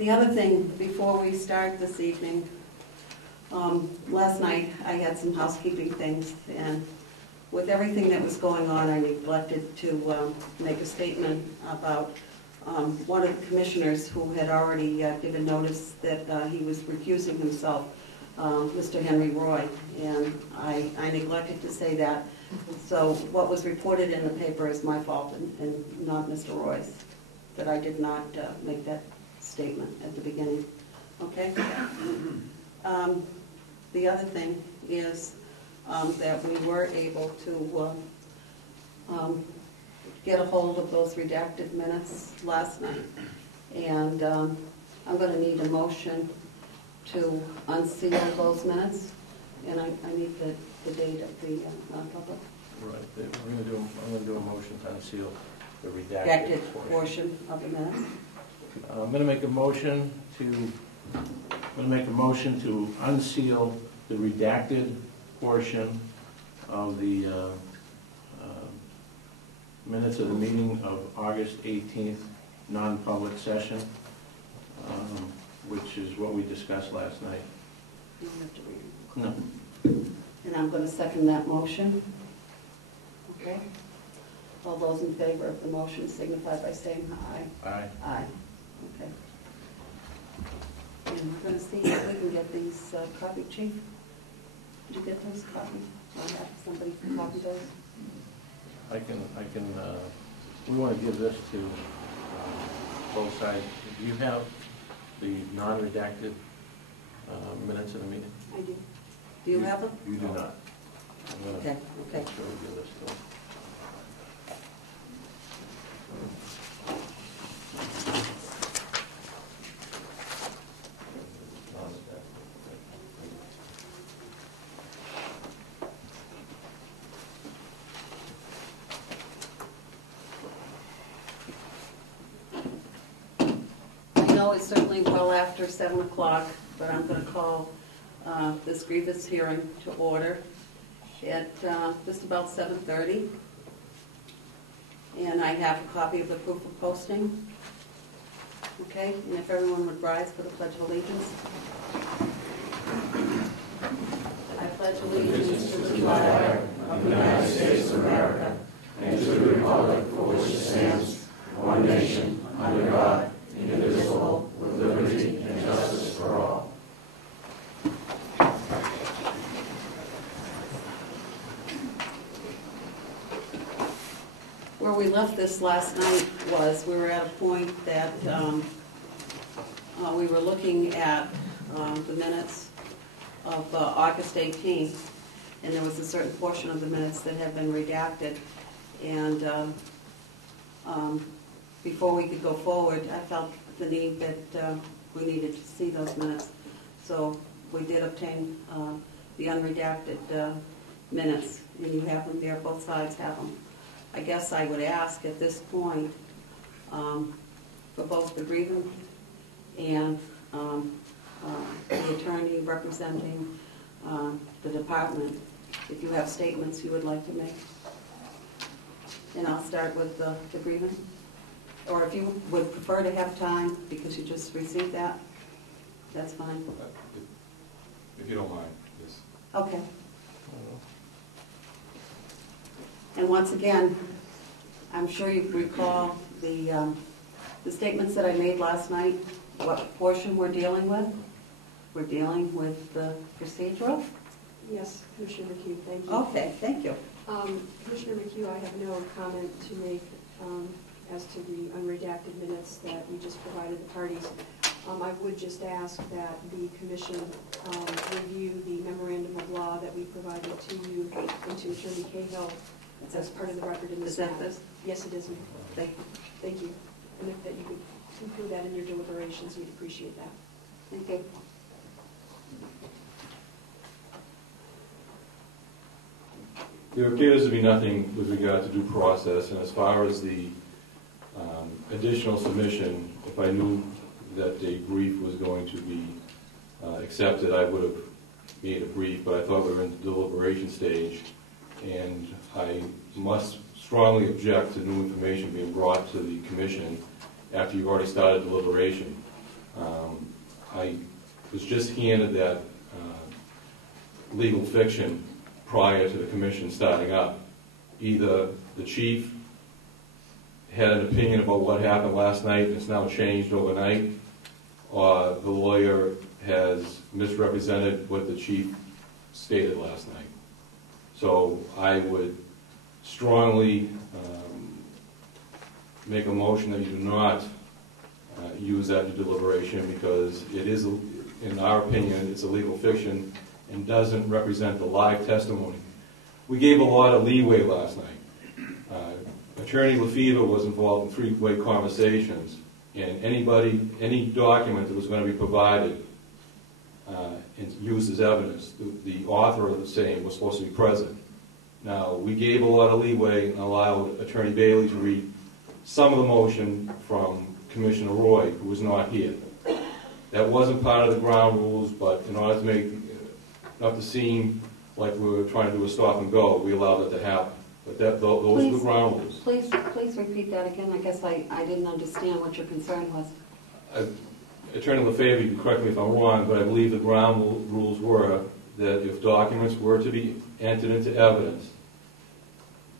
The other thing, before we start this evening, last night I had some housekeeping things, and with everything that was going on, I neglected to make a statement about one of the commissioners who had already given notice that he was recusing himself, Mr. Henry Roy, and I neglected to say that. So what was reported in the paper is my fault and not Mr. Roy's, that I did not make that statement at the beginning. Okay? The other thing is that we were able to get a hold of those redacted minutes last night. And I'm going to need a motion to unseal those minutes. And I need the date of the non-public. Right. I'm going to do a motion to unseal the redacted portion of the minutes. I'm going to make a motion to unseal the redacted portion of the minutes of the meeting of August 18th non-public session, which is what we discussed last night. You don't have to read it. No. And I'm going to second that motion. Okay? All those in favor of the motion signify by saying aye. Aye. Aye. Okay. And we're going to see if we can get these copied, Chief. Did you get those copied? Or have somebody copy those? I can, we want to give this to both sides. Do you have the non-redacted minutes of the meeting? I do. Do you have them? You do not. I'm going to Okay. make sure we give this to them. It's certainly well after 7 o'clock, but I'm going to call this grievance hearing to order at just about 7:30. And I have a copy of the proof of posting. Okay, and if everyone would rise for the Pledge of Allegiance. I pledge allegiance to the flag of the United States of America and to the republic for which it stands, one nation, under God, indivisible, with liberty and justice for all. Where we left this last night was we were at a point that we were looking at the minutes of August 18th, and there was a certain portion of the minutes that had been redacted. And before we could go forward, I felt the need that we needed to see those minutes. So we did obtain the unredacted minutes, and you have them there, both sides have them. I guess I would ask at this point for both the grievant and the attorney representing the department, if you have statements you would like to make. And I'll start with the grievant. Or if you would prefer to have time because you just received that, that's fine. If you don't mind, yes. Okay. And once again, I'm sure you recall the statements that I made last night, what portion we're dealing with. We're dealing with the procedural. Yes, Commissioner McHugh, thank you. Okay, thank you. Commissioner McHugh, I have no comment to make as to the unredacted minutes that you just provided the parties. I would just ask that the commission review the memorandum of law that we provided to you and to Attorney Cahill as part of the record in this matter. Is that this? Yes, it is, ma'am. Thank you. Thank you. And if that you could include that in your deliberations, we'd appreciate that. Thank you. There appears to be nothing with regard to due process, and as far as the additional submission, if I knew that a brief was going to be accepted, I would have made a brief, but I thought we were in the deliberation stage, and I must strongly object to new information being brought to the commission after you've already started deliberation. was just handed that legal fiction prior to the commission starting up. Either the chief had an opinion about what happened last night and it's now changed overnight, or the lawyer has misrepresented what the chief stated last night. So I would strongly make a motion that you do not use that in deliberation, because it is, in our opinion, it's a legal fiction and doesn't represent the live testimony. We gave a lot of leeway last night. Attorney LaFever was involved in three-way conversations, and any document that was going to be provided and used as evidence, the author of the same was supposed to be present. Now, we gave a lot of leeway and allowed Attorney Bailey to read some of the motion from Commissioner Roy, who was not here. That wasn't part of the ground rules, but in order to make, not to seem like we were trying to do a stop and go, we allowed that to happen. But those are the ground rules. Please repeat that again. I guess I didn't understand what your concern was. Attorney LaFever, you can correct me if I'm wrong, but I believe the ground rules were that if documents were to be entered into evidence,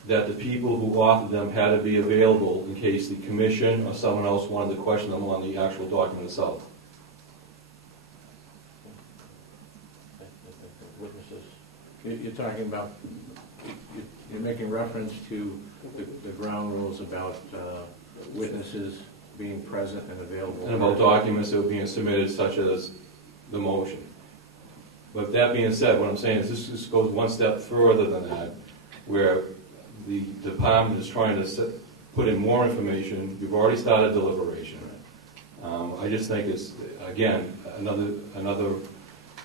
that the people who authored them had to be available in case the commission or someone else wanted to question them on the actual document itself. Witnesses. You're talking about, you're making reference to the ground rules about witnesses being present and available. And about documents that were being submitted, such as the motion. But that being said, what I'm saying is this goes one step further than that, where the department is trying to put in more information. We've already started deliberation. I just think it's, again, another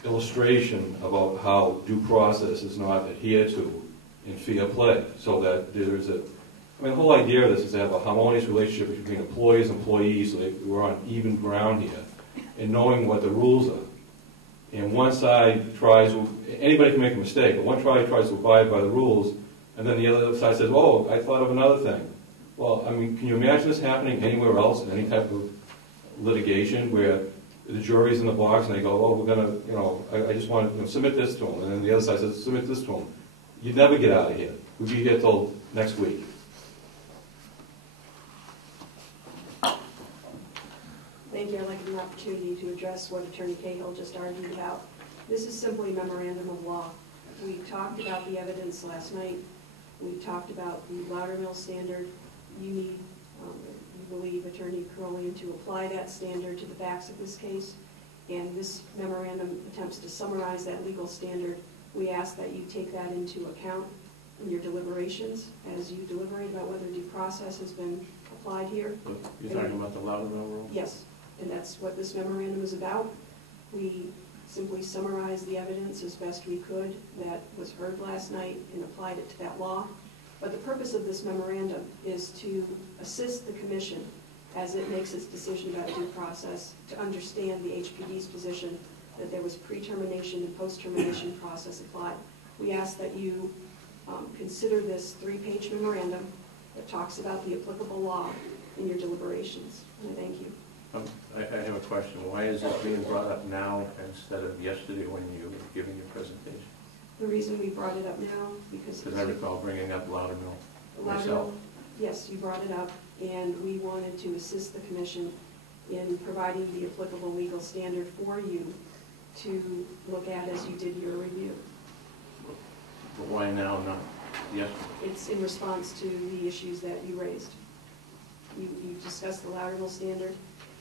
illustration about how due process is not adhered to in fair play, so that there's a, I mean, the whole idea of this is to have a harmonious relationship between employees and employees, so that we're on even ground here, and knowing what the rules are. And one side tries, anybody can make a mistake, but one side tries to abide by the rules, and then the other side says, oh, I thought of another thing. Well, I mean, can you imagine this happening anywhere else in any type of litigation where the jury's in the box and they go, oh, we're going to, I just want to submit this to them, and then the other side says, submit this to them. You'd never get out of here. We'd be here till next week. Thank you. I'd like an opportunity to address what Attorney Cahill just argued about. This is simply a memorandum of law. We talked about the evidence last night. We talked about the Loudermill standard. You need, you believe, Attorney Carolian to apply that standard to the facts of this case. And this memorandum attempts to summarize that legal standard. We ask that you take that into account in your deliberations as you deliberate about whether due process has been applied here. You're talking about the Loudermill rule? Yes, and that's what this memorandum is about. We simply summarized the evidence as best we could that was heard last night and applied it to that law. But the purpose of this memorandum is to assist the commission as it makes its decision about due process to understand the HPD's position that there was pre-termination and post-termination process applied. We ask that you consider this 3-page memorandum that talks about the applicable law in your deliberations. And I thank you. I have a question. Why is this being brought up now instead of yesterday when you were giving your presentation? The reason we brought it up now, because I recall bringing up Loudermill myself. Yes, you brought it up, and we wanted to assist the commission in providing the applicable legal standard for you to look at as you did your review. But why now, not yesterday? It's in response to the issues that you raised. You discussed the Loudermill standard,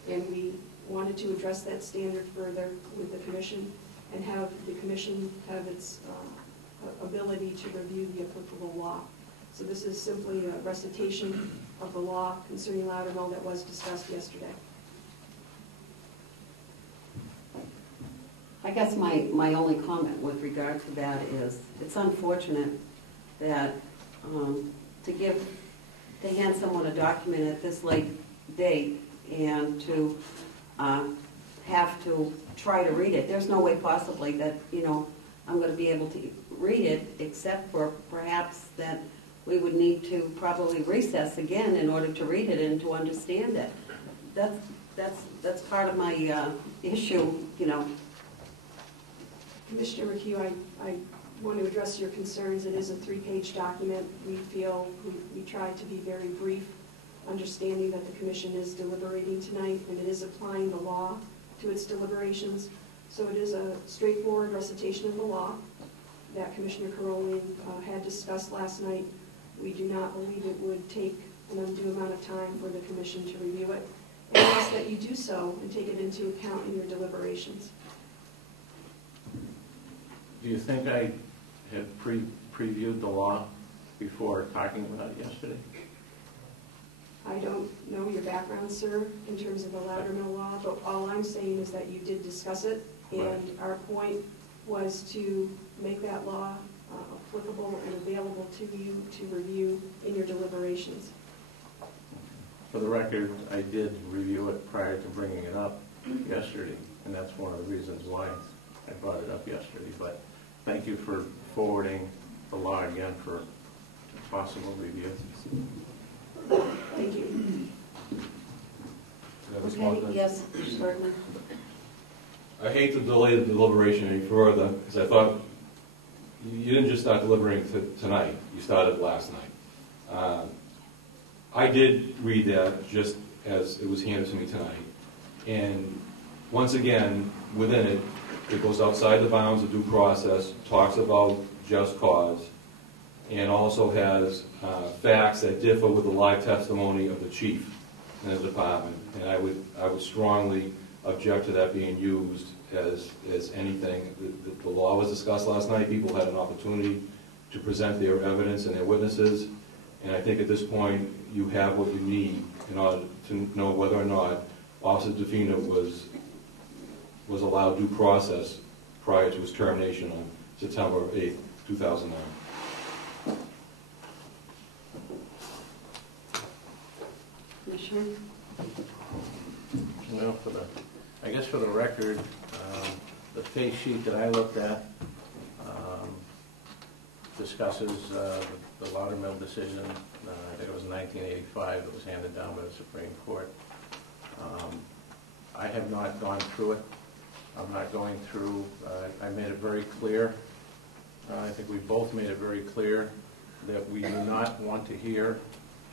and we wanted to address that standard further with the commission and have the commission have its ability to review the applicable law. So this is simply a recitation of the law concerning Loudermill that was discussed yesterday. I guess my only comment with regard to that is it's unfortunate that to hand someone a document at this late date and to have to try to read it. There's no way possibly that, I'm going to be able to read it, except for perhaps that we would need to probably recess again in order to read it and to understand it. That's part of my issue, Commissioner McHugh, I want to address your concerns. It is a 3-page document. We feel we tried to be very brief, understanding that the commission is deliberating tonight, and it is applying the law to its deliberations. So it is a straightforward recitation of the law that Commissioner Carolian had discussed last night. We do not believe it would take an undue amount of time for the commission to review it, and ask that you do so and take it into account in your deliberations. Do you think I had previewed the law before talking about it yesterday? I don't know your background, sir, in terms of the Loudermill law, but all I'm saying is that you did discuss it, and Right. our point was to make that law applicable and available to you to review in your deliberations. For the record, I did review it prior to bringing it up yesterday, and that's one of the reasons why I brought it up yesterday. But thank you for forwarding the law again for possible review. Thank you. Can I respond to Okay, that? yes, certainly. I hate to delay the deliberation any further, because I thought you didn't just start deliberating tonight, you started last night. I did read that just as it was handed to me tonight, and once again, within it, it goes outside the bounds of due process, talks about just cause, and also has facts that differ with the live testimony of the chief in the department. And I would strongly object to that being used as anything. The law was discussed last night. People had an opportunity to present their evidence and their witnesses. And I think at this point, you have what you need in order to know whether or not Officer Defina was allowed due process prior to his termination on September 8th, 2009. Commissioner? Well, I guess for the record, the face sheet that I looked at discusses the Loudermill decision. I think it was 1985 that was handed down by the Supreme Court. I have not gone through it. I'm not going through, I made it very clear, I think we both made it very clear that we do not want to hear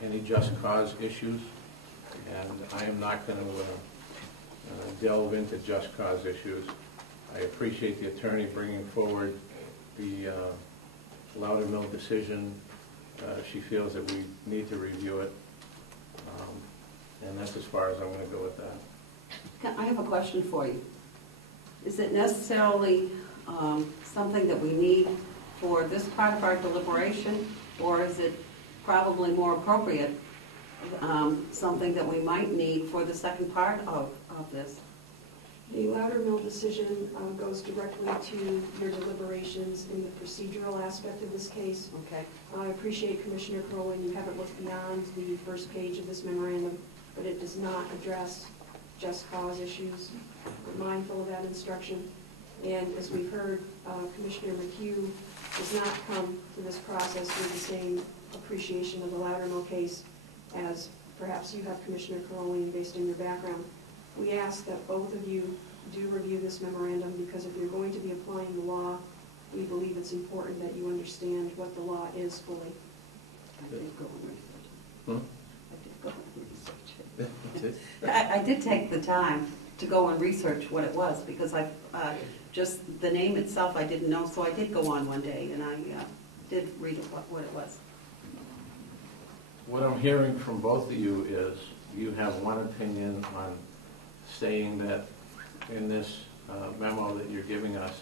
any just cause issues, and I am not going to delve into just cause issues. I appreciate the attorney bringing forward the Loudermill decision. She feels that we need to review it, and that's as far as I'm going to go with that. I have a question for you. Is it necessarily something that we need for this part of our deliberation, or is it probably more appropriate something that we might need for the second part of this? The Loudermill decision goes directly to your deliberations in the procedural aspect of this case. Okay. I appreciate, Commissioner Crowley, you haven't looked beyond the first page of this memorandum, but it does not address just cause issues. We're mindful of that instruction. And as we've heard, Commissioner McHugh does not come to this process with the same appreciation of the Loudermill case as perhaps you have, Commissioner Crowley, based on your background. We ask that both of you do review this memorandum, because if you're going to be applying the law, we believe it's important that you understand what the law is fully. I did go and research it. Hmm? I did go and research it. I did take the time to go and research what it was, because I just the name itself I didn't know, so I did go on one day and I did read what it was. What I'm hearing from both of you is you have one opinion on saying that in this memo that you're giving us,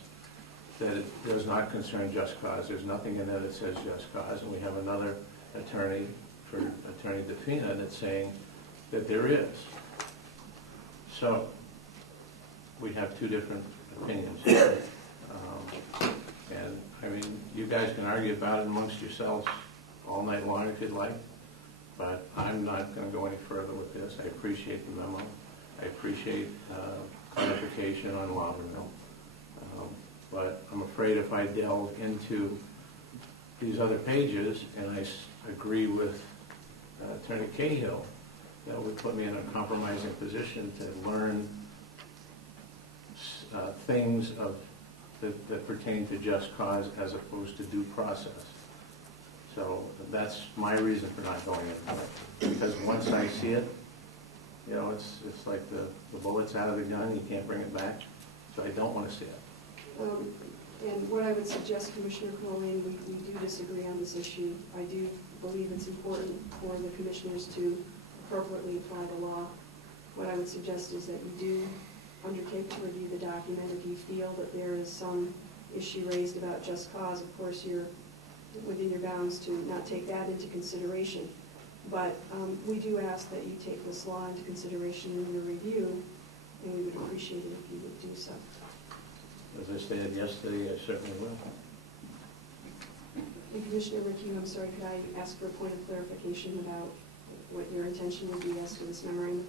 that it does not concern just cause. There's nothing in there that says just cause. And we have another attorney, for Attorney Defina, that's saying that there is. So we have two different opinions here. And I mean, you guys can argue about it amongst yourselves all night long if you'd like, but I'm not going to go any further with this. I appreciate the memo. I appreciate clarification on Loudermill. But I'm afraid if I delve into these other pages, and I agree with Attorney Cahill, that would put me in a compromising position to learn things of that pertain to just cause as opposed to due process. So that's my reason for not going into it. Because once I see it, you know, it's like the bullet's out of the gun, you can't bring it back. So I don't want to see it. And what I would suggest, Commissioner Crowley, we do disagree on this issue. I do believe it's important for the commissioners to appropriately apply the law. What I would suggest is that you do undertake to review the document. If you feel that there is some issue raised about just cause, of course you're within your bounds to not take that into consideration. But we do ask that you take this law into consideration in your review, and we would appreciate it if you would do so. As I stated yesterday, I certainly will. And Commissioner McHugh, I'm sorry, could I ask for a point of clarification about what your intention would be as to this memorandum?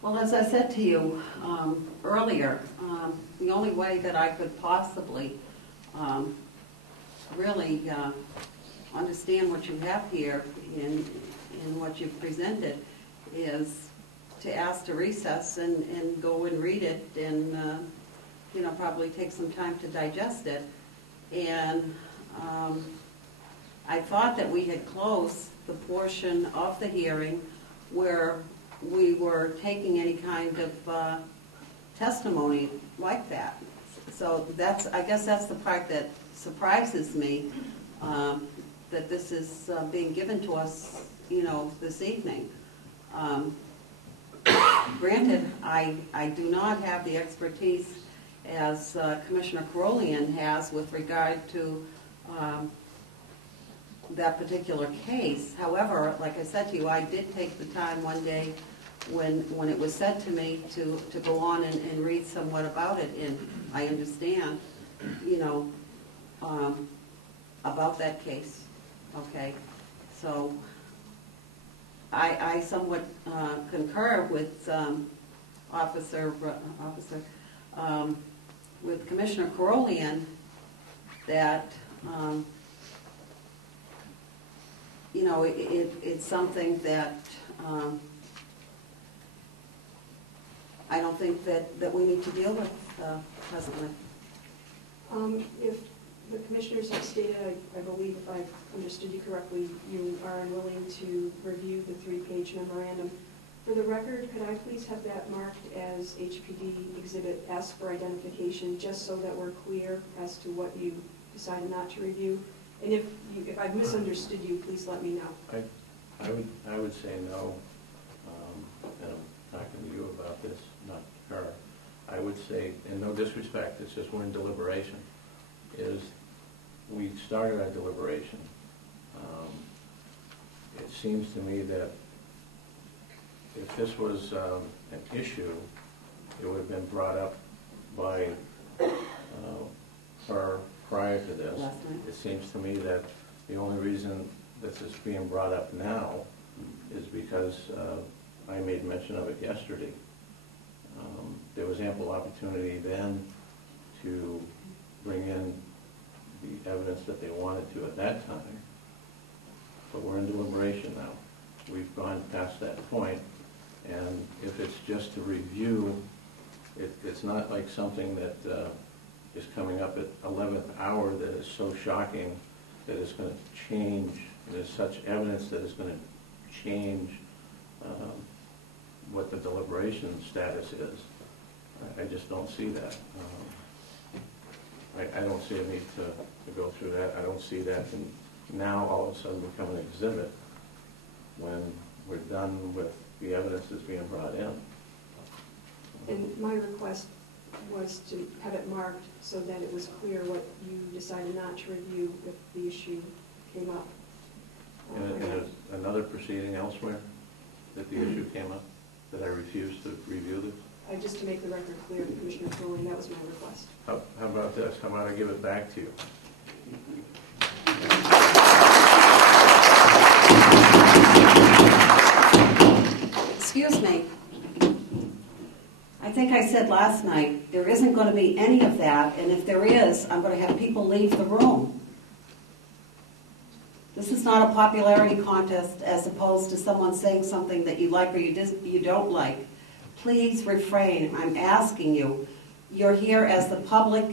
Well, as I said to you earlier, the only way that I could possibly really understand what you have here in what you've presented is to ask to recess and go and read it and, you know, probably take some time to digest it. And I thought that we had closed the portion of the hearing where we were taking any kind of testimony like that. So that's, I guess that's the part that surprises me, that this is being given to us, you know, this evening. Granted, I do not have the expertise as Commissioner Carolian has with regard to that particular case. However, like I said to you, I did take the time one day when it was said to me to go on and read somewhat about it, and I understand, you know, about that case. Okay, so I somewhat concur with with Commissioner Carolian that you know, it's something that I don't think that we need to deal with presently. If the commissioners have stated, I believe if I've understood you correctly, you are unwilling to review the 3-page memorandum. For the record, could I please have that marked as HPD Exhibit S for identification, just so that we're clear as to what you decided not to review? And if I've misunderstood you, please let me know. I would say no, and I'm talking to you about this, not her. I would say, and no disrespect, it's just we're in deliberation, is we started our deliberation. It seems to me that if this was an issue, it would have been brought up by her prior to this. It seems to me that the only reason this is being brought up now is because I made mention of it yesterday. There was ample opportunity then to bring in the evidence that they wanted to at that time, but we're in deliberation now. We've gone past that point, and if it's just to review, it's not like something that is coming up at 11th hour that is so shocking that it's going to change, there's such evidence that is going to change what the deliberation status is. I just don't see that. I don't see a need to go through that. I don't see that now all of a sudden become an exhibit when we're done with the evidence that's being brought in. And my request was to have it marked so that it was clear what you decided not to review if the issue came up. And there's another proceeding elsewhere that the issue came up, that I refused to review this? Just to make the record clear, Commissioner Crowley, that was my request. How about this? How about I give it back to you? Excuse me. I think I said last night, there isn't going to be any of that, and if there is, I'm going to have people leave the room. This is not a popularity contest as opposed to someone saying something that you like or you don't like. Please refrain. I'm asking you you're here as the public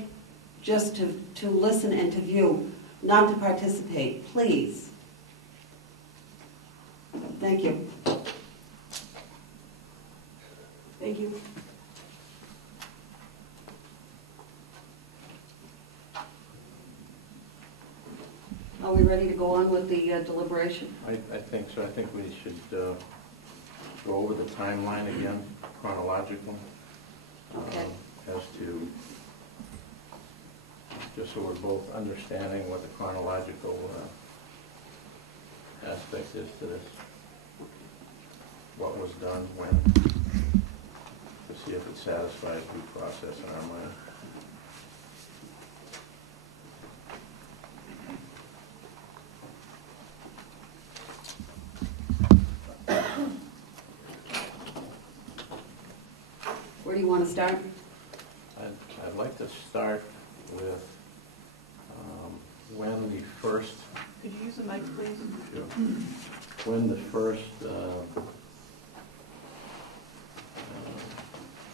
just to listen and to view, not to participate, please. Thank you. Thank you. Are we ready to go on with the deliberation? I think so. I think we should go over the timeline again, chronological, Okay. as to, just so we're both understanding what the chronological aspect is to this. What was done, when, to see if it satisfies due process in our mind. Where do you want to start? I'd like to start with when the first, Could you use the mic, please? when the first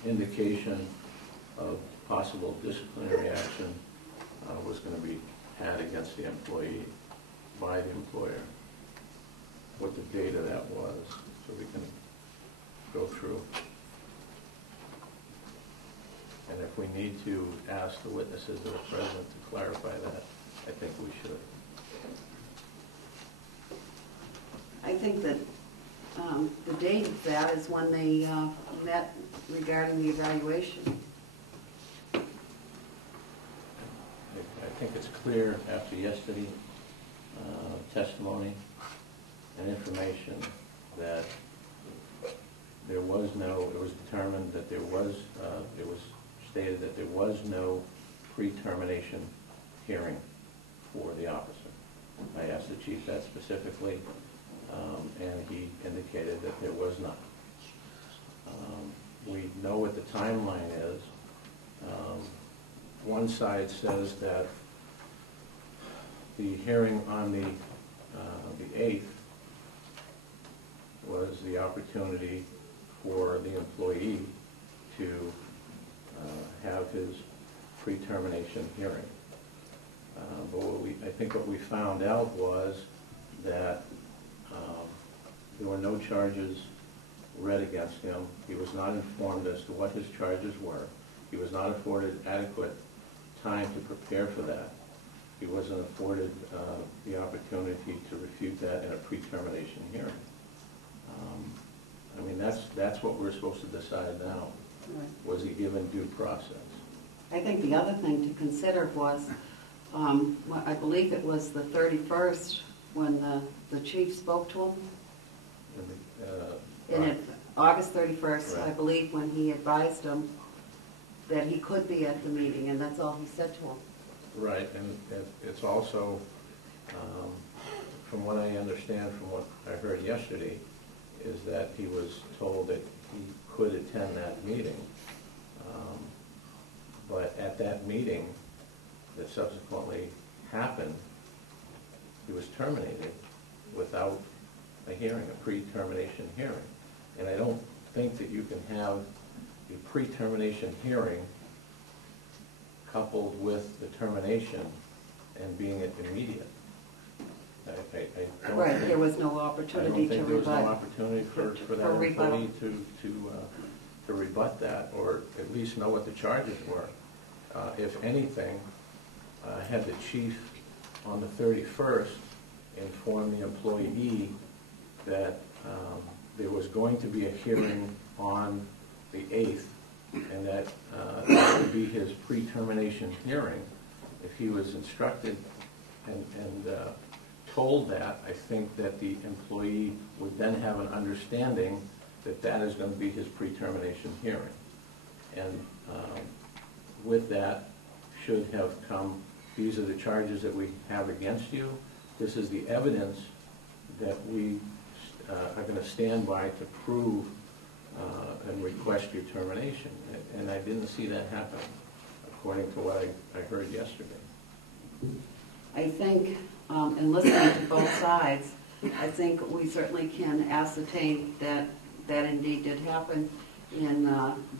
indication of possible disciplinary action was going to be had against the employee by the employer, what the date of that was, so we can go through. And if we need to ask the witnesses that are present to clarify that, I think we should. I think that the date of that is when they met regarding the evaluation. I think it's clear after yesterday's testimony and information that there was no, it was determined that there was, it was stated that there was no pre-termination hearing for the officer. I asked the chief that specifically, and he indicated that there was none. We know what the timeline is. One side says that the hearing on the 8th was the opportunity for the employee to have his pre-termination hearing. But I think what we found out was that there were no charges read against him. He was not informed as to what his charges were. He was not afforded adequate time to prepare for that. He wasn't afforded the opportunity to refute that in a pre-termination hearing. I mean, that's what we're supposed to decide now. Right. Was he given due process? I think the other thing to consider was, I believe it was the 31st when the chief spoke to him. August 31st, I Right. believe, when he advised him that he could be at the meeting, and that's all he said to him. Right, and it's also, from what I understand from what I heard yesterday, is that he was told that he could attend that meeting. But at that meeting that subsequently happened, he was terminated without a hearing, a pre-termination hearing. And I don't think that you can have a pre-termination hearing coupled with the termination and being immediate. I don't Right, think- there was no I don't opportunity to think there was no rebut. opportunity for For that rebuttal. employee to rebut that, or at least know what the charges were. If anything, had the chief on the 31st informed the employee that there was going to be a hearing on the 8th, and that that would be his pre-termination hearing, if he was instructed and told that, I think that the employee would then have an understanding that that is going to be his pre-termination hearing. And with that should have come, these are the charges that we have against you. This is the evidence that we are going to stand by to prove and request your termination. And I didn't see that happen, according to what I heard yesterday. I think, in listening to both sides, I think we certainly can ascertain that that indeed did happen in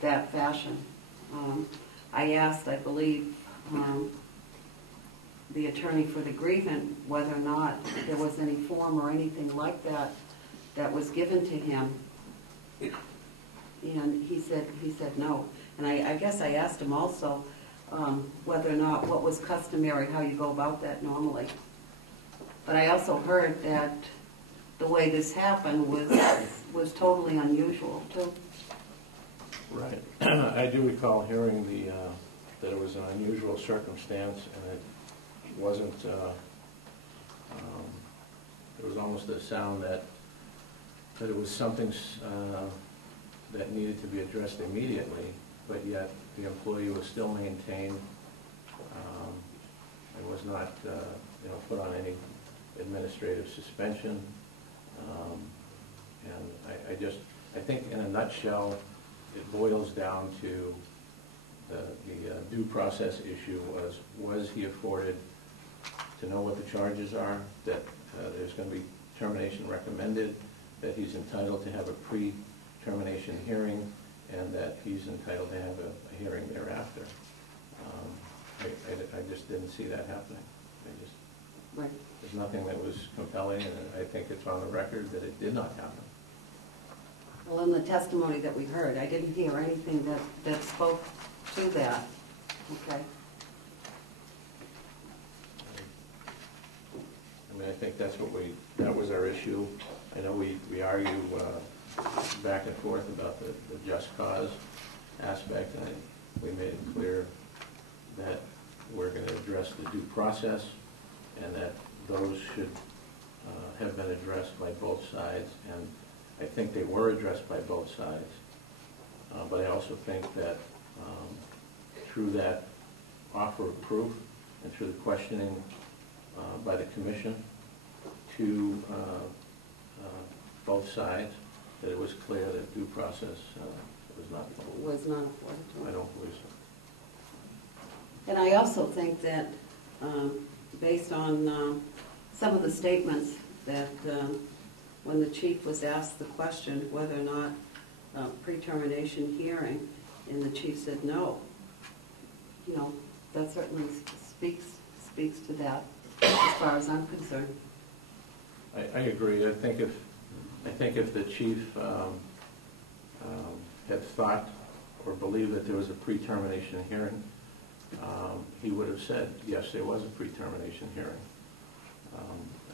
that fashion. I asked, I believe, the attorney for the grievant whether or not there was any form or anything like that that was given to him. And he said no. And I guess I asked him also whether or not what was customary, how you go about that normally. But I also heard that the way this happened was totally unusual too. Right. I do recall hearing that it was an unusual circumstance, and it wasn't, there was almost a sound that it was something that needed to be addressed immediately, but yet the employee was still maintained and was not put on any administrative suspension. And I think in a nutshell, it boils down to the due process issue was he afforded to know what the charges are, that there's going to be termination recommended, that he's entitled to have a pre-termination hearing, and that he's entitled to have a hearing thereafter. I just didn't see that happening. Right. There's nothing that was compelling, and I think it's on the record that it did not happen. Well, in the testimony that we heard, I didn't hear anything that spoke to that. Okay. I mean, I think that was our issue. I know we argue back and forth about the just cause aspect, and we made it clear that we're going to address the due process, and that those should have been addressed by both sides, and I think they were addressed by both sides. But I also think that through that offer of proof and through the questioning by the commission to both sides, that it was clear that due process was not afforded. Was not afforded to him. I don't believe so. And I also think that based on some of the statements that when the chief was asked the question whether or not pre-termination hearing, and the chief said no, that certainly speaks to that as far as I'm concerned. I agree. I think if the chief had thought or believed that there was a pre-termination hearing, he would have said, yes, there was a pre-termination hearing.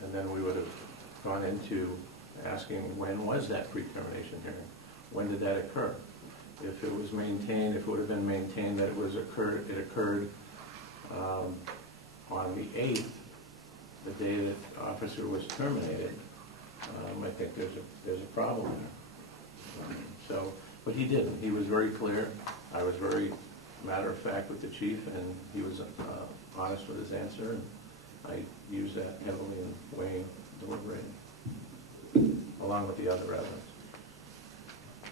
And then we would have gone into asking, when was that pre-termination hearing? When did that occur? If it was maintained, if it would have been maintained that it occurred on the 8th, the day that the officer was terminated, I think there's a problem there. But he didn't. He was very clear. I was very matter of fact with the chief, and he was honest with his answer, and I used that heavily in weighing, deliberating, along with the other evidence.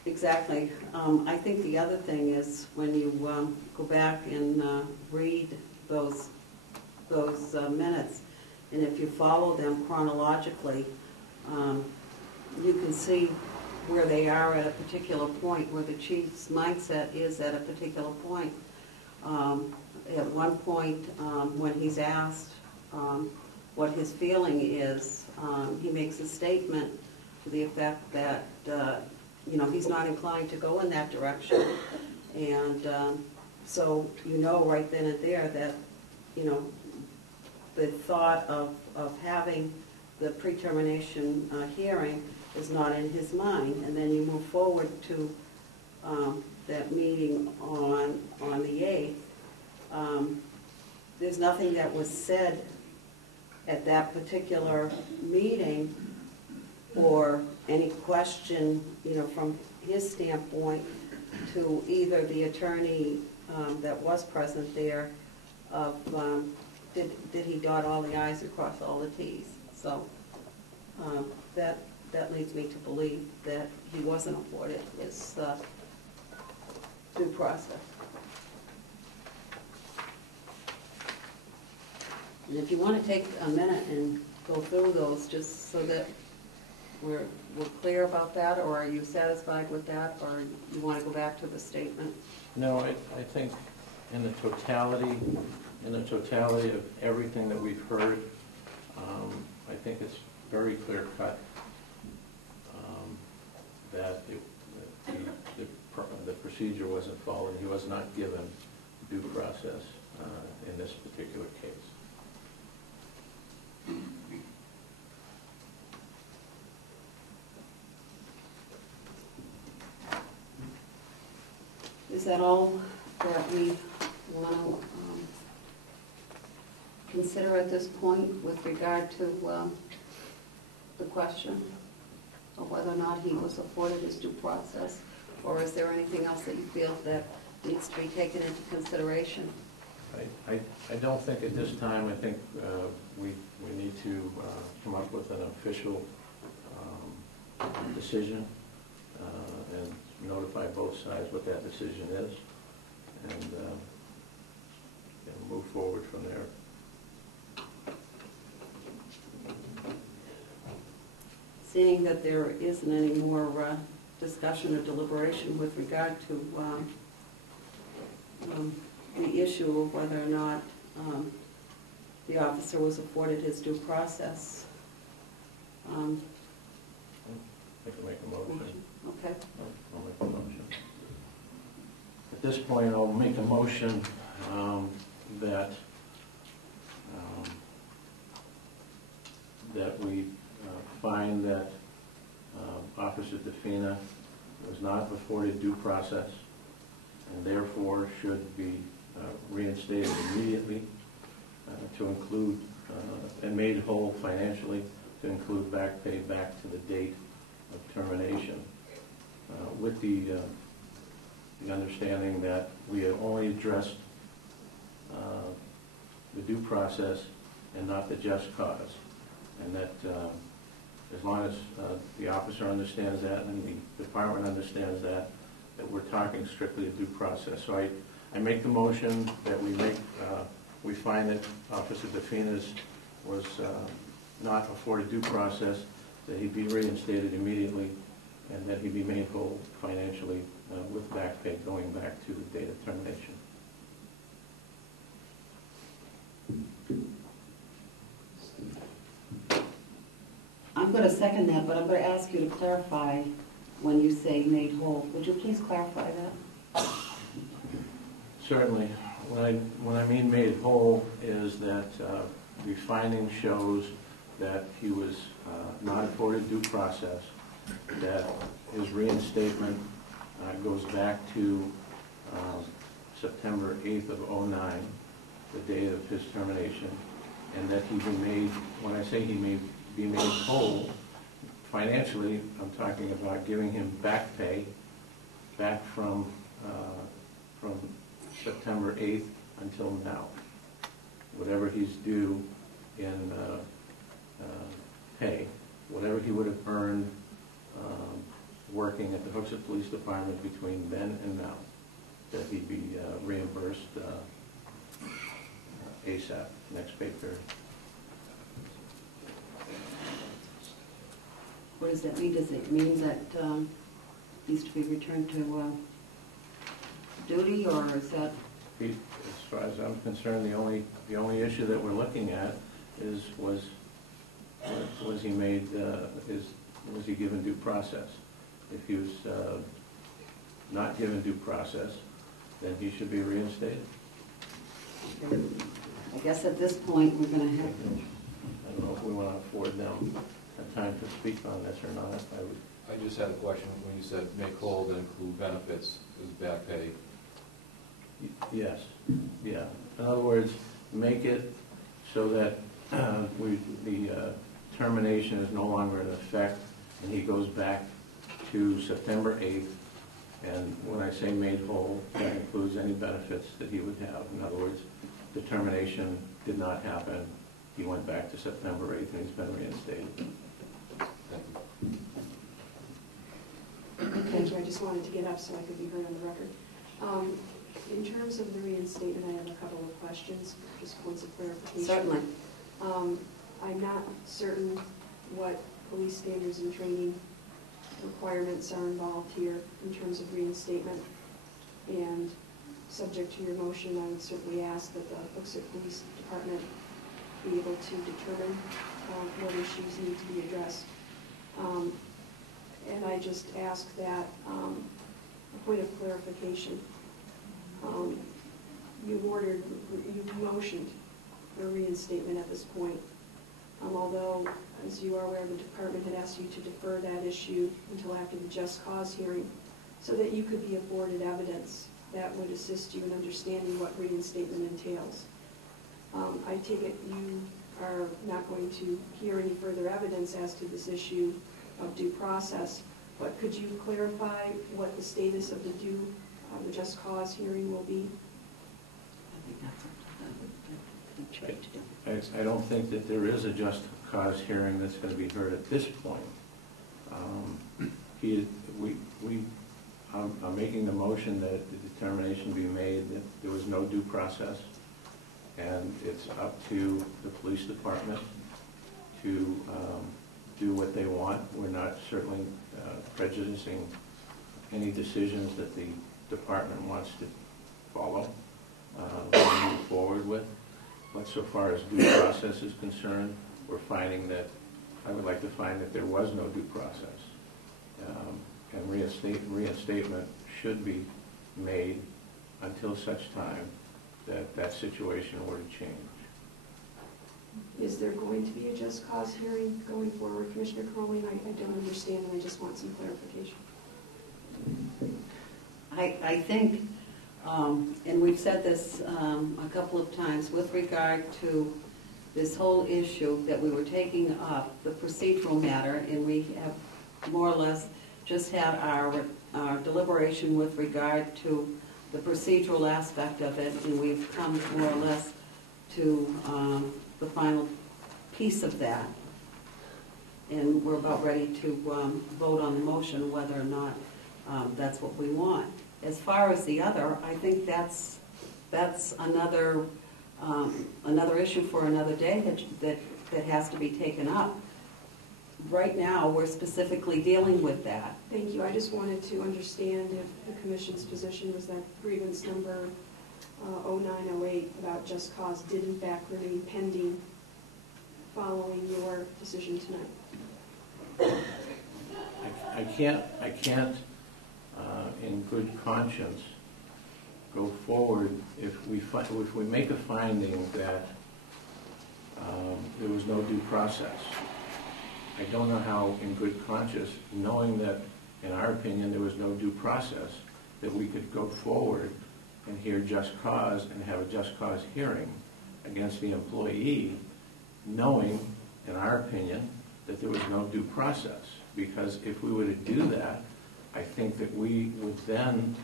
Exactly. I think the other thing is when you go back and read those minutes, and if you follow them chronologically, you can see where they are at a particular point, where the chief's mindset is at a particular point. At one point, when he's asked what his feeling is, he makes a statement to the effect that he's not inclined to go in that direction. And so right then and there that the thought of having the pre-termination hearing is not in his mind. And then you move forward to that meeting on the 8th. There's nothing that was said at that particular meeting, or any question, from his standpoint, to either the attorney that was present there of did he dot all the I's and cross all the T's. So that leads me to believe that he wasn't afforded his due process. And if you want to take a minute and go through those, just so that we're clear about that, or are you satisfied with that, or you want to go back to the statement? No, I think in the totality of everything that we've heard, I think it's very clear cut that the procedure wasn't followed. He was not given due process in this particular case. Is that all that we want to consider at this point with regard to the question of whether or not he was afforded his due process? Or is there anything else that you feel that needs to be taken into consideration? I don't think at this time. I think we need to come up with an official decision and notify both sides what that decision is, and move forward from there. Seeing that there isn't any more discussion or deliberation with regard to the issue of whether or not the officer was afforded his due process. I can make a motion. Okay. I'll make a motion. At this point, I'll make a motion that we find that Officer DeFina was not afforded due process and therefore should be reinstated immediately to include and made whole financially, to include back pay back to the date of termination, with the understanding that we have only addressed the due process and not the just cause, and that as long as the officer understands that and the department understands that we're talking strictly a due process. So I make the motion that we find that Officer DeFina was not afforded due process, that he be reinstated immediately, and that he be made whole financially with back pay going back to the date of termination. I'm going to second that, but I'm going to ask you to clarify when you say made whole. Would you please clarify that? Certainly. When I mean made whole is that the finding shows that he was not afforded due process, that his reinstatement goes back to September 8th of '09, the date of his termination, and that he be made, when I say he may be made whole, financially, I'm talking about giving him back pay back from September 8th until now. Whatever he's due in pay, whatever he would have earned working at the Hooksett Police Department between then and now, that he be reimbursed ASAP, next pay period. What does that mean? Does it mean that he's to be returned to duty, or is that? As far as I'm concerned, the only issue that we're looking at is was he made was he given due process? If he was not given due process, then he should be reinstated. I guess at this point we're going to have to. I don't know if we want to afford them time to speak on this or not. I just had a question. When you said make whole to include benefits, is back pay? Yes. Yeah. In other words, make it so that the termination is no longer in effect, and he goes back to September 8th. And when I say made whole, that includes any benefits that he would have. In other words, the termination did not happen. He went back to September 8th, and he's been reinstated. Thank you. I just wanted to get up so I could be heard on the record. In terms of the reinstatement, I have a couple of questions, just points of clarification. Certainly. I'm not certain what police standards and training requirements are involved here in terms of reinstatement. And subject to your motion, I would certainly ask that the Hooksett Police Department be able to determine what issues need to be addressed. And I just ask that, a point of clarification, you motioned a reinstatement at this point. Although, as you are aware, the department had asked you to defer that issue until after the just cause hearing so that you could be afforded evidence that would assist you in understanding what reinstatement entails. I take it you are not going to hear any further evidence as to this issue of due process, but could you clarify what the status of the just cause hearing will be? I think that's up to the judge to do. I don't think that there is a just cause hearing that's going to be heard at this point. I'm making the motion that the determination be made that there was no due process, and it's up to the police department to do what they want. We're not certainly prejudicing any decisions that the department wants to follow, move forward with. But so far as due process is concerned, we're finding that, I would like to find that there was no due process. And reinstatement should be made until such time that that situation were to change. Is there going to be a just cause hearing going forward, Commissioner Crowley? I don't understand, and I just want some clarification. I think, and we've said this a couple of times, with regard to this whole issue that we were taking up, the procedural matter, and we have more or less just had our deliberation with regard to the procedural aspect of it, and we've come more or less to the final piece of that. And we're about ready to vote on the motion, whether or not that's what we want. As far as the other, I think that's another issue for another day that has to be taken up. Right now, we're specifically dealing with that. Thank you. I just wanted to understand if the Commission's position was that grievance number 0908 about just cause did in fact remain pending following your decision tonight. I can't in good conscience go forward if we make a finding that there was no due process. I don't know how, in good conscience, knowing that, in our opinion, there was no due process, that we could go forward and hear just cause and have a just cause hearing against the employee, knowing, in our opinion, that there was no due process. Because if we were to do that, I think that we would then,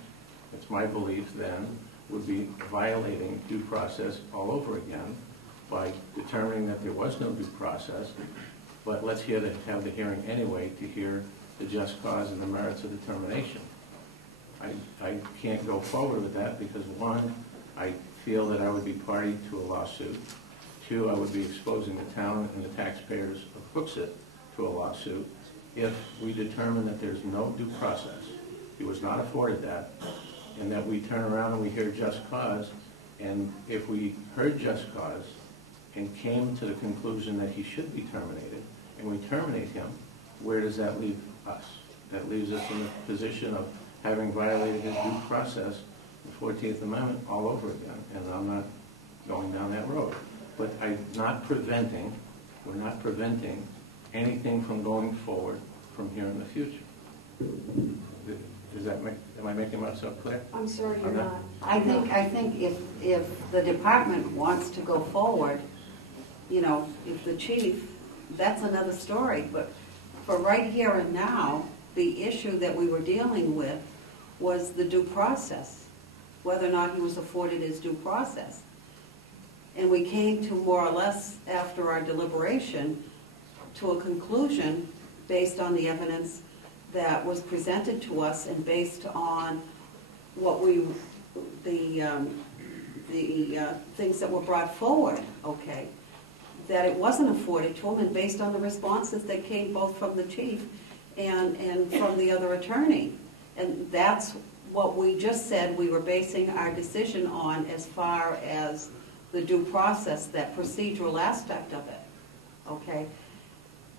it's my belief then, would be violating due process all over again by determining that there was no due process. But let's have the hearing anyway to hear the just cause and the merits of the termination. I can't go forward with that because, one, I feel that I would be party to a lawsuit. Two, I would be exposing the town and the taxpayers of Hooksett to a lawsuit if we determine that there's no due process. He was not afforded that, and that we turn around and we hear just cause, and if we heard just cause and came to the conclusion that he should be terminated, and we terminate him, where does that leave us? That leaves us in the position of having violated his due process, the 14th Amendment, all over again, and I'm not going down that road. But we're not preventing anything from going forward from here in the future. Am I making myself clear? I'm sorry, you're not. I think if the department wants to go forward, if the chief, that's another story. But for right here and now, the issue that we were dealing with was the due process, whether or not he was afforded his due process. And we came to more or less, after our deliberation, to a conclusion based on the evidence that was presented to us and based on what the things that were brought forward, okay, that it wasn't afforded to him, and based on the responses that came both from the chief and from the other attorney. And that's what we just said we were basing our decision on as far as the due process, that procedural aspect of it, okay?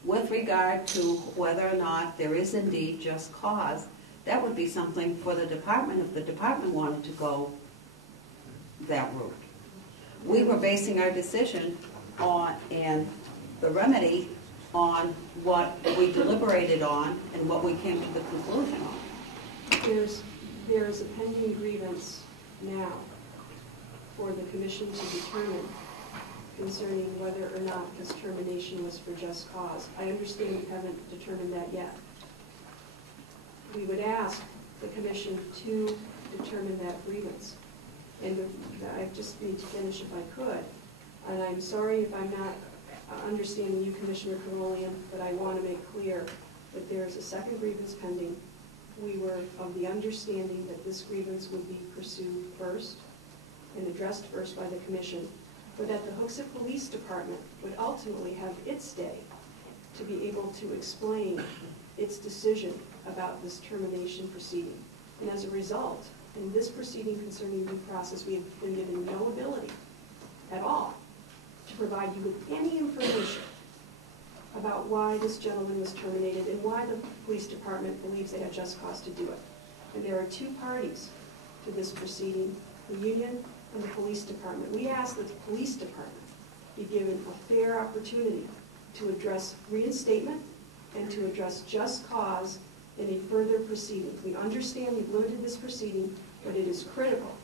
With regard to whether or not there is indeed just cause, that would be something for the department if the department wanted to go that route. We were basing our decision on, and the remedy on what we deliberated on and what we came to the conclusion on. There's a pending grievance now for the commission to determine concerning whether or not this termination was for just cause. I understand you haven't determined that yet. We would ask the commission to determine that grievance. And I just need to finish if I could. And I'm sorry if I'm not understanding you, Commissioner Carolian, but I want to make clear that there's a second grievance pending. We were of the understanding that this grievance would be pursued first and addressed first by the commission, but that the Hooksett Police Department would ultimately have its day to be able to explain its decision about this termination proceeding. And as a result, in this proceeding concerning due process, we have been given no ability at all to provide you with any information about why this gentleman was terminated and why the police department believes they have just cause to do it. And there are two parties to this proceeding, the union and the police department. We ask that the police department be given a fair opportunity to address reinstatement and to address just cause in a further proceeding. We understand we've limited this proceeding, but it is critical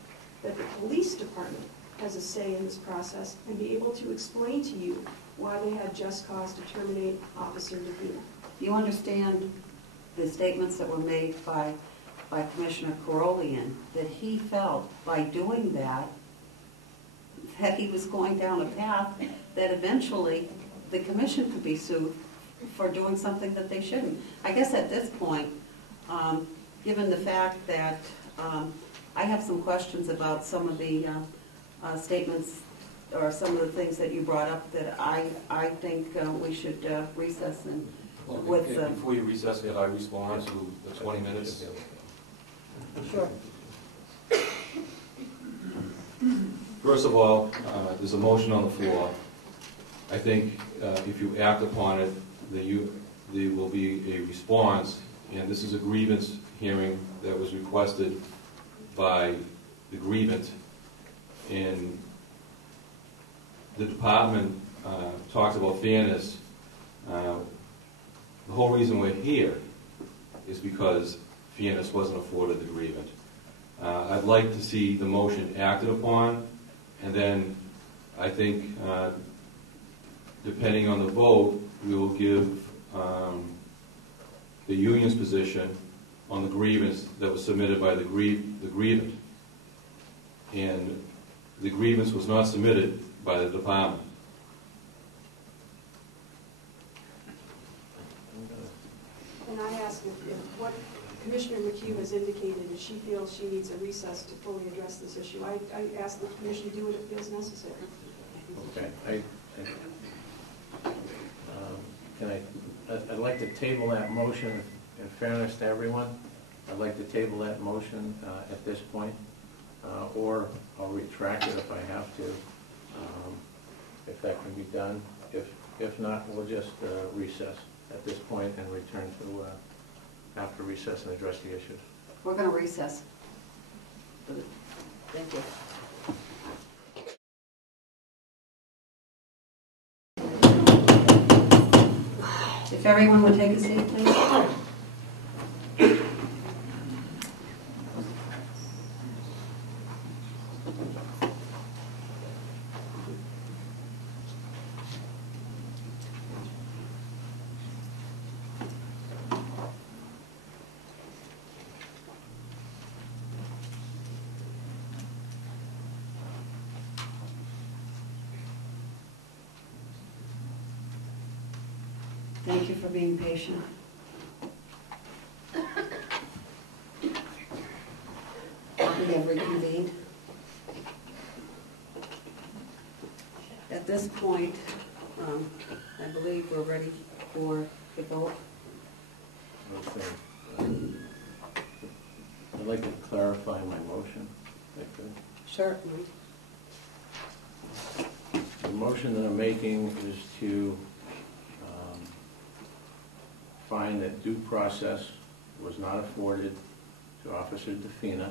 that the police department has a say in this process and be able to explain to you why they had just cause to terminate Officer DePina. You understand the statements that were made by Commissioner Carolian, that he felt by doing that he was going down a path that eventually the commission could be sued for doing something that they shouldn't. I guess at this point, given the fact that I have some questions about some of the statements or some of the things that you brought up, that I think we should recess and with... Before you recess, can I respond to the 20 minutes? Sure. First of all, there's a motion on the floor. I think if you act upon it, there will be a response, and this is a grievance hearing that was requested by the grievant, and the department talks about fairness. The whole reason we're here is because fairness wasn't afforded the grievant. I'd like to see the motion acted upon, and then I think, depending on the vote, we will give the union's position on the grievance that was submitted by the grievant. And the grievance was not submitted by the department. And I ask if what Commissioner McHugh has indicated is she feels she needs a recess to fully address this issue. I ask the commission to do what it feels necessary. Okay. I'd like to table that motion in fairness to everyone. I'd like to table that motion at this point, or I'll retract it if I have to, if that can be done. If not, we'll just recess at this point and return to after recess and address the issues. We're going to recess. Thank you. If everyone would take a seat, please. Thank you for being patient. We have reconvened. At this point, I believe we're ready for the vote. Okay. I'd like to clarify my motion, if I could. Certainly. The motion that I'm making is to find that due process was not afforded to Officer DeFina,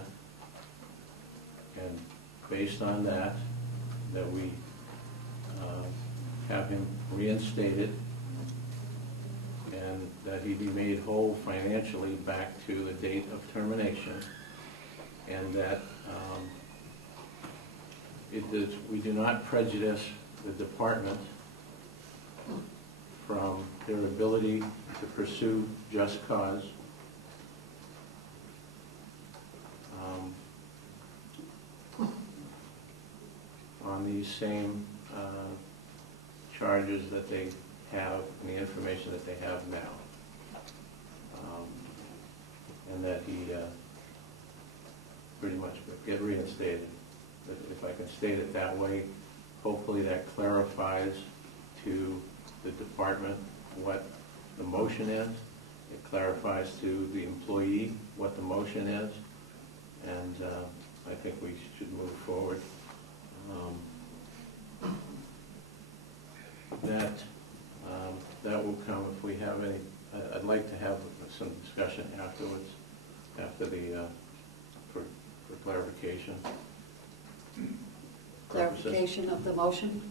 and based on that, that we have him reinstated, and that he be made whole financially back to the date of termination, and that we do not prejudice the department from their ability to pursue just cause. On these same charges that they have and the information that they have now. And that he pretty much get reinstated. If I can state it that way, hopefully that clarifies to the department what the motion is. It clarifies to the employee what the motion is. And I think we should move forward. That will come if we have any. I'd like to have some discussion afterwards, after the for clarification. Clarification of the motion?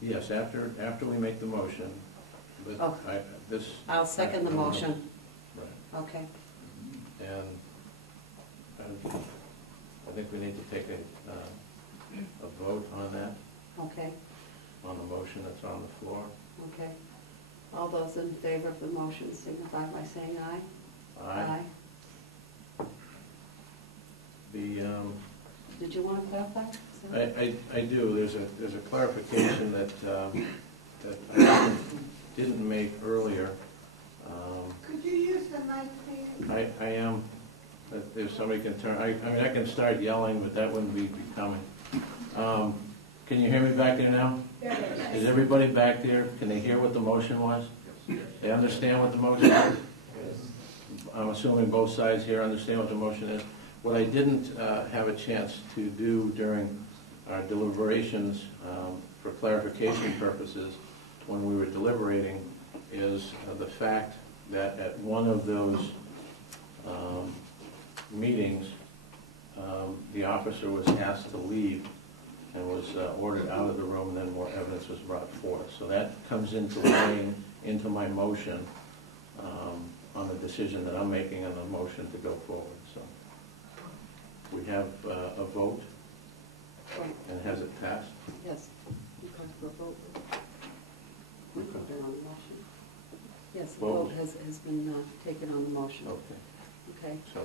Yes, after we make the motion, but Oh. I'll second the motion. Right. Okay. And I think we need to take a vote on that, Okay, on the motion that's on the floor. okay. All those in favor of the motion signify by saying aye. Aye. The Did you want to clarify? Sir? I do. There's a clarification that I didn't make earlier. Could you use the mic, please? I am. If somebody can turn, I mean, I can start yelling, but that wouldn't be becoming. Can you hear me back there now? Is everybody back there? Can they hear what the motion was? They understand what the motion is? I'm assuming both sides here understand what the motion is. What I didn't have a chance to do during our deliberations for clarification purposes when we were deliberating is the fact that at one of those meetings, the officer was asked to leave and was ordered out of the room, and then more evidence was brought forth. So that comes into weighing into my motion on the decision that I'm making on the motion to go forward. So we have a vote, and has it passed? Yes. You call for a vote. We voted on the motion. Yes, the Vote. vote has been taken on the motion. Okay. Okay. So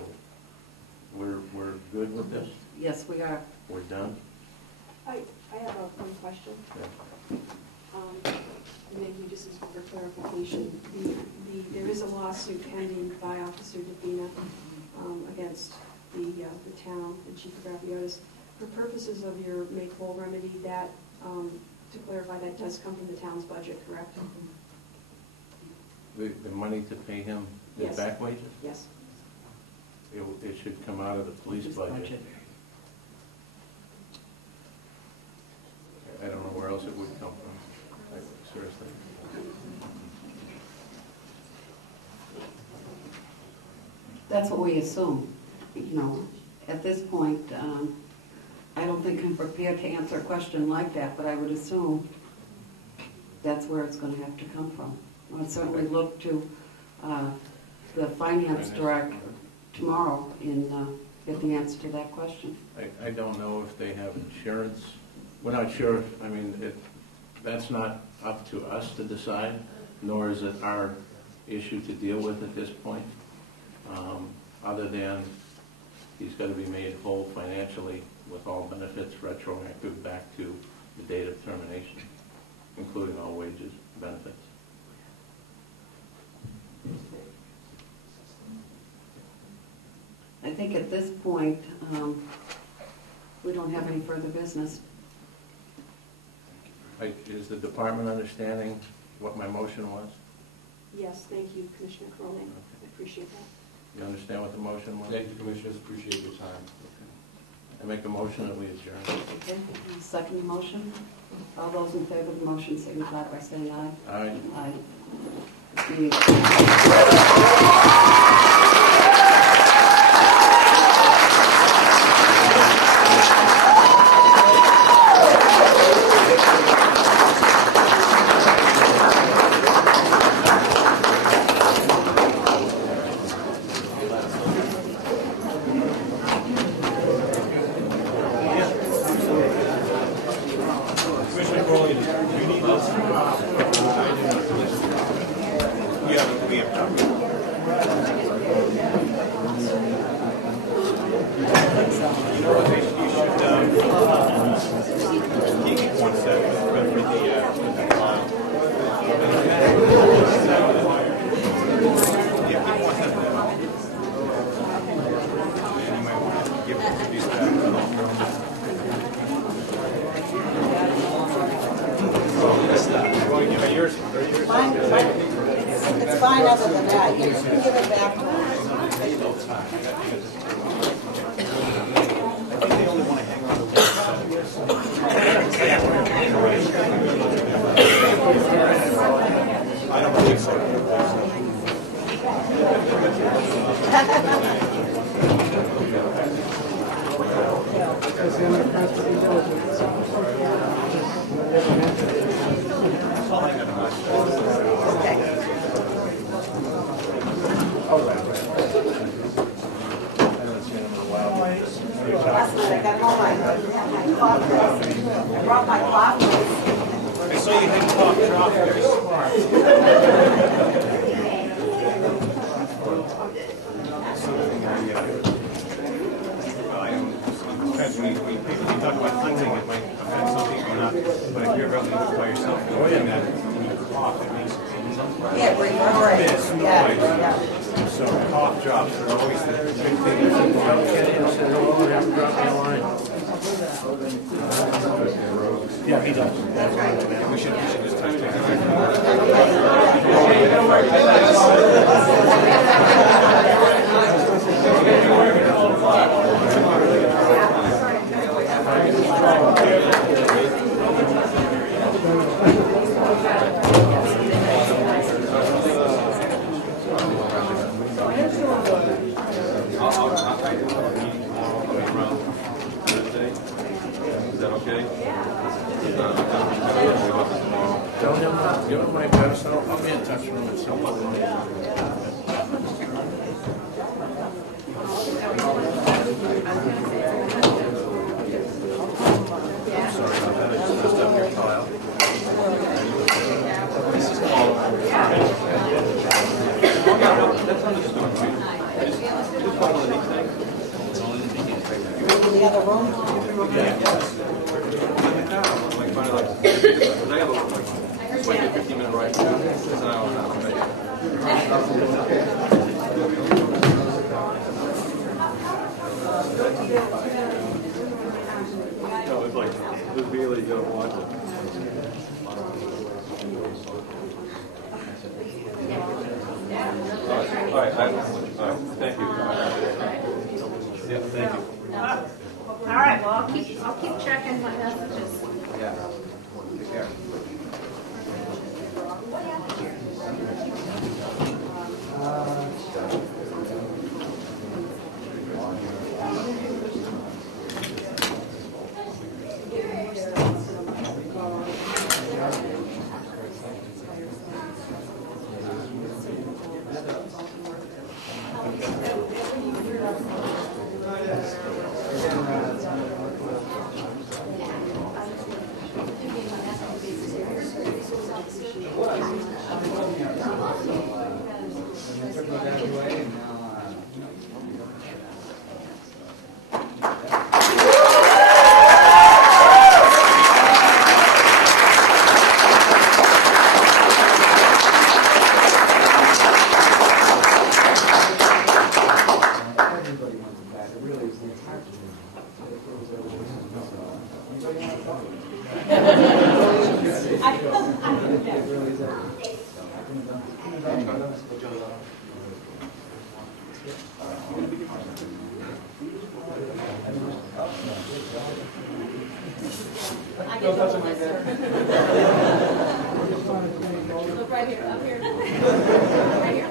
we're good with this? Yes, we are. We're done? I have one question. Yeah. Maybe just as for clarification, there is a lawsuit pending by Officer Defina against the town and Chief of Rapiotis. For purposes of your make whole remedy, that, to clarify, that does come from the town's budget, correct? The money to pay him the Yes. back wages? Yes. It should come out of the police budget. I don't know where else it would come from. Seriously. That's what we assume. You know, at this point, I don't think I'm prepared to answer a question like that, but I would assume that's where it's going to have to come from. I would certainly look to the finance director tomorrow and get the answer to that question. I don't know if they have insurance. We're not sure. I mean, that's not up to us to decide, nor is it our issue to deal with at this point, other than he's got to be made whole financially with all benefits retroactive back to the date of termination, including all wages, benefits. I think at this point, we don't have any further business. Is the department understanding what my motion was? Yes, thank you, Commissioner Cronin. I appreciate that. You understand what the motion was? Thank you, Commissioners, appreciate your time. I make a motion that we adjourn. Okay, second motion. All those in favor of the motion signify by saying aye. Aye. Aye. Meeting. It's fine other than that. You can give it back to I don't believe so. last night. I got home, I coffee. I brought my coffee. I saw you had cough drop. Very sometimes when you talk about hunting, it might offend some people or not. But if you're out by yourself, doing that, when you cough, it means Yeah, right. Yeah. so cough drops are always the good thing. Yeah, he does. We should just time Is that okay? Tell him, give him my best. I'll be in touch with him at some point. The other room? I have a 20 to 15-minute ride. It's an hour and a No, it's like, it was really good to watch it. All right, thank you. Yeah, thank you. All right, well, I'll keep checking my messages. Yeah. Take care. I get double my sir. Look right here, up here. Right here.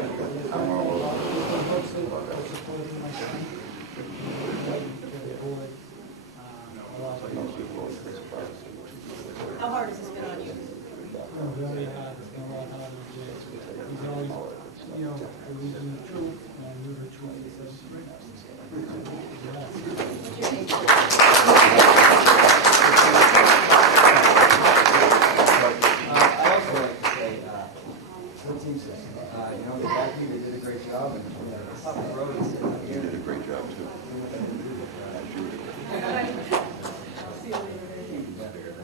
How hard has this been on you? Very hard. It's been a lot harder than Jay. He's always, believing the truth and knew the truth. He says, What's your name? I also like to say, the team system, the back team, they did a great job, and the road is. You did a great job, too. See you later.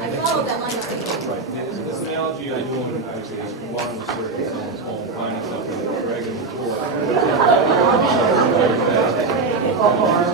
I followed that line of Right, this analogy I do when I was walking the circuit, someone's home, finding something, dragging the toy.